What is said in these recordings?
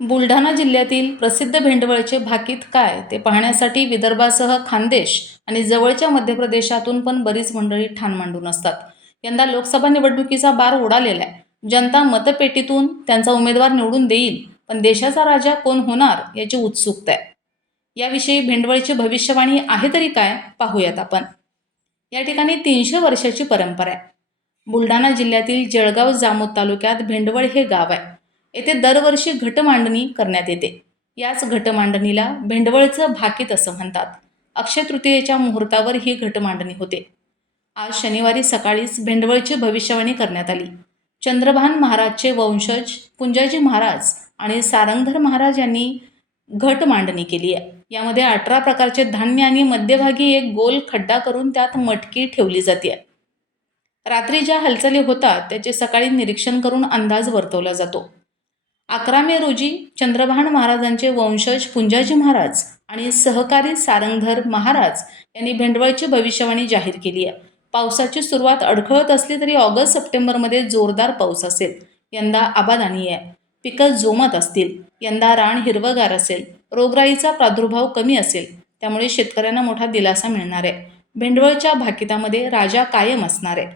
बुलढाणा जिल्ह्यातील प्रसिद्ध भेंडवळचे भाकीत काय ते पाहण्यासाठी विदर्भासह खानदेश आणि जवळच्या मध्य प्रदेशातून पण बरीच मंडळी ठाण मांडून असतात. यंदा लोकसभा निवडणुकीचा बार उडालेला आहे. जनता मतपेटीतून त्यांचा उमेदवार निवडून देईल पण देशाचा राजा कोण होणार याची उत्सुकता आहे. याविषयी भेंडवळची भविष्यवाणी आहे तरी काय पाहूयात आपण. या ठिकाणी तीनशे वर्षाची परंपरा आहे. बुलढाणा जिल्ह्यातील जळगाव जामोद तालुक्यात भेंडवळ हे गाव आहे. येथे दरवर्षी घटमांडणी करण्यात येते. याच घटमांडणीला भेंडवळचं भाकीत असं म्हणतात. अक्षय तृतीयेच्या मुहूर्तावर ही घटमांडणी होते. आज शनिवारी सकाळीच भेंडवळची भविष्यवाणी करण्यात आली. चंद्रभान महाराजचे वंशज पुंजाजी महाराज आणि सारंगधर महाराज यांनी घट मांडणी केली आहे. यामध्ये अठरा प्रकारचे धान्य आणि मध्यभागी एक गोल खड्डा करून त्यात मटकी ठेवली जाते. रात्री ज्या हालचाली होतात त्याचे सकाळी निरीक्षण करून अंदाज वर्तवला जातो. अकरा मे रोजी चंद्रभान महाराजांचे वंशज पुंजाजी महाराज आणि सहकारी सारंगधर महाराज यांनी भेंडवळची भविष्यवाणी जाहीर केली आहे. पावसाची सुरुवात अडखळत असली तरी ऑगस्ट सप्टेंबरमध्ये जोरदार पाऊस असेल. यंदा आबादानी आहे. पिकं जोमत असतील. यंदा रान हिरवगार असेल. रोगराईचा प्रादुर्भाव कमी असेल. त्यामुळे शेतकऱ्यांना मोठा दिलासा मिळणार आहे. भेंडवळच्या भाकितामध्ये राजा कायम असणार आहे.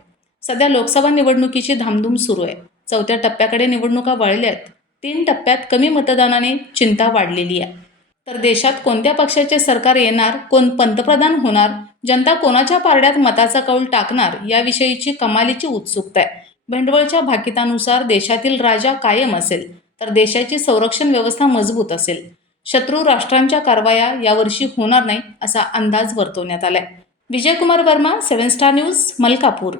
सध्या लोकसभा निवडणुकीची धामधूम सुरू आहे. चौथ्या टप्प्याकडे निवडणुका वळल्या आहेत. तीन टप्प्यात कमी मतदानाने चिंता वाढलेली आहे. तर देशात कोणत्या पक्षाचे सरकार येणार कोण पंतप्रधान होणार जनता कोणाच्या पारड्यात मताचा कौल टाकणार याविषयीची कमालीची उत्सुकता आहे. भांडवळच्या भाकितानुसार देशातील राजा कायम असेल तर देशाची संरक्षण व्यवस्था मजबूत असेल. शत्रू राष्ट्रांच्या कारवाया यावर्षी होणार नाही असा अंदाज वर्तवण्यात आलाय. Vijaykumar Verma seven star news Malkapur.